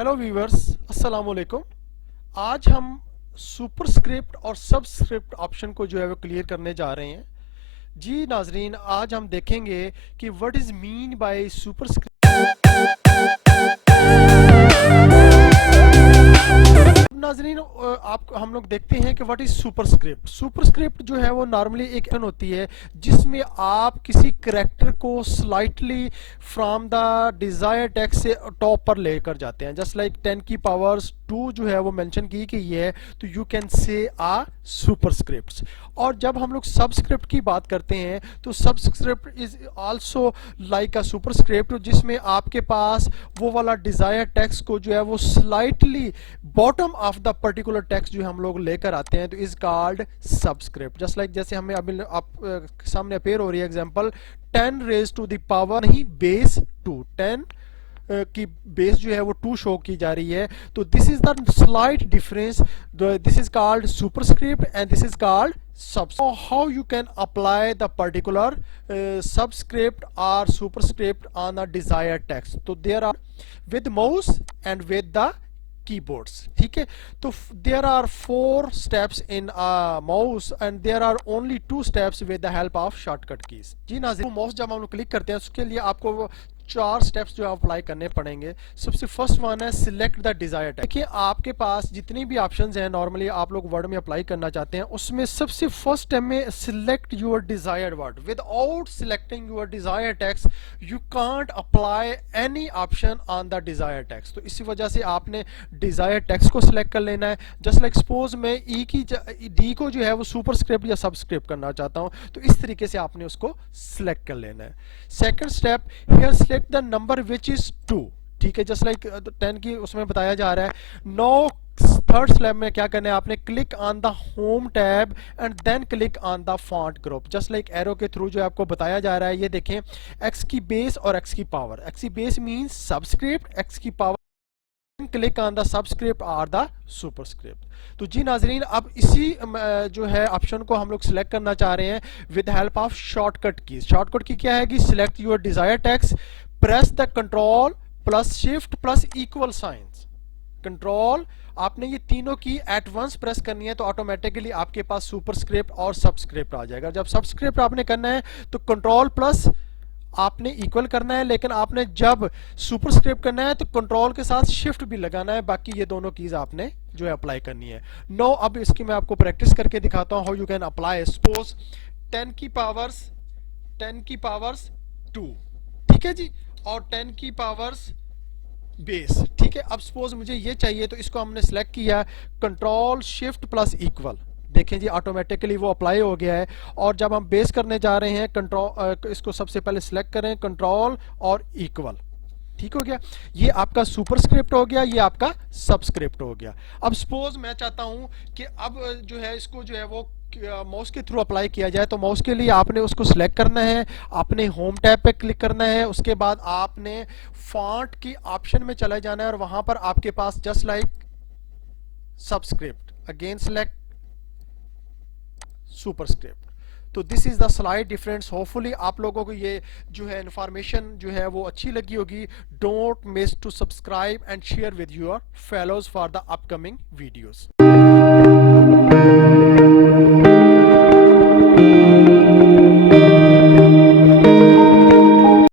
Hello viewers, अस्सलाम वालेकुम। आज हम सुपरस्क्रिप्ट और सबस्क्रिप्ट ऑप्शन को जो है वो क्लियर करने जा रहे हैं। जी नाजरीन, आज हम देखेंगे कि what is mean by superscript. नाजरीन, आप हम लोग देखते हैं कि व्हाट इज सुपरस्क्रिप्ट। सुपरस्क्रिप्ट जो है वो नॉर्मली एक एक्शन होती है जिसमें आप किसी करेक्टर को slightly from the desire text से टॉप पर लेकर जाते हैं। जस्ट लाइक 10 की पावर्स 2 जो है वो मेंशन की गई है, तो you can say uh superscript. और जब हम लोग सबस्क्रिप्ट की बात करते हैं तो subscript is also like a superscript, जिसमें आपके पास वो वाला डिजायर टेक्स्ट को जो है वो slightly bottom of the particular text जो हम लोग लेकर आते हैं, तो is called subscript. Just like जैसे हमें अभी आप सामने अपेयर हो रही है example 10 raise to the power नहीं बेस 2, 10 की बेस जो है वो 2 शो की जा रही है। तो this is the slight difference, this is called superscript and this is called subscript. How you can apply the particular subscript और superscript on a desired text. तो there are with mouse and with the keyboards, ठीक है। तो there are 4 steps in a mouse and there are only 2 steps with the help of shortcut keys। जी नाज़रीन, mouse जब हम लोग click करते हैं उसके लिए आपको 4 स्टेप्स जो अप्लाई करने पड़ेंगे। सबसे फर्स्ट वन है सिलेक्ट द डिजायर्ड टेक्स्ट। देखिए आपके पास जितनी भी ऑप्शंस हैं नॉर्मली आप लोग वर्ड में अप्लाई करना चाहते हैं, उसमें सबसे फर्स्ट स्टेप में select your desired word. Without selecting your desired text you can't apply any option on the desired text. तो इसी वजह से आपने डिजायर्ड टेक्स्ट को सिलेक्ट कर लेना है। जस्ट लाइक सपोज मैं डी को जो है वो सुपरस्क्रिप्ट या सबस्क्रिप्ट करना चाहता हूं, तो इस तरीके से आपने उसको सिलेक्ट कर लेना है। Second step, here select the number which is 2, ठीक है। जस्ट लाइक 10 की उसमें बताया जा रहा है। नो थर्ड स्टेप में क्या करना है, आपने click on the home tab and then click on the font group. Just like arrow के थ्रू जो आपको बताया जा रहा है, ये देखें एक्स की बेस और एक्स की पावर। एक्स की बेस मींस सबस्क्रिप्ट, एक्स की power click on the subscript और द सुपरस्क्रिप्ट। तो जी नाजरीन, अब इसी जो है ऑप्शन को हम लोग सिलेक्ट करना चाह रहे हैं विद हेल्प ऑफ शॉर्टकट की। शॉर्टकट की क्या है कि select your desire text, press the control plus shift plus equal science. Control आपने ये तीनों की एट वंस प्रेस करनी है तो ऑटोमेटिकली आपके पास सुपरस्क्रिप्ट और सबस्क्रिप्ट आ जाएगा। जब सबस्क्रिप्ट आपने करना है तो कंट्रोल प्लस आपने इक्वल करना है, लेकिन आपने जब सुपरस्क्रिप्ट करना है तो कंट्रोल के साथ शिफ्ट भी लगाना है। बाकी ये दोनों कीज आपने जो है अप्लाई करनी है। नो, अब इसकी मैं आपको प्रैक्टिस करके दिखाता हूं how you can apply. Suppose 10 की पावर्स 2, ठीक है जी, और 10 की पावर्स बेस, ठीक है। अब सपोज मुझे ये चाहिए तो इसको हमने सेलेक्ट किया, कंट्रोल शिफ्ट प्लस इक्वल। देखें जी ऑटोमेटिकली वो अप्लाई हो गया है। और जब हम बेस करने जा रहे हैं कंट्रोल, इसको सबसे पहले सिलेक्ट करें कंट्रोल और इक्वल, ठीक हो गया। ये आपका सुपरस्क्रिप्ट हो गया, ये आपका सबस्क्रिप्ट हो गया। अब सपोज मैं चाहता हूं कि अब जो है इसको जो है वो माउस के थ्रू अप्लाई किया जाए, तो माउस के लिए आपने उसको सिलेक्ट करना है, आपने होम टैब पे क्लिक करना है, उसके बाद आपने फॉन्ट की ऑप्शन में चले जाना है और वहां पर आपके पास just like subscript again select superscript. तो this is the slide difference. Hopefully आप लोगों को ये जो है इंफॉर्मेशन जो है वो अच्छी लगी होगी। Don't miss to subscribe and share with your fellows for the upcoming videos.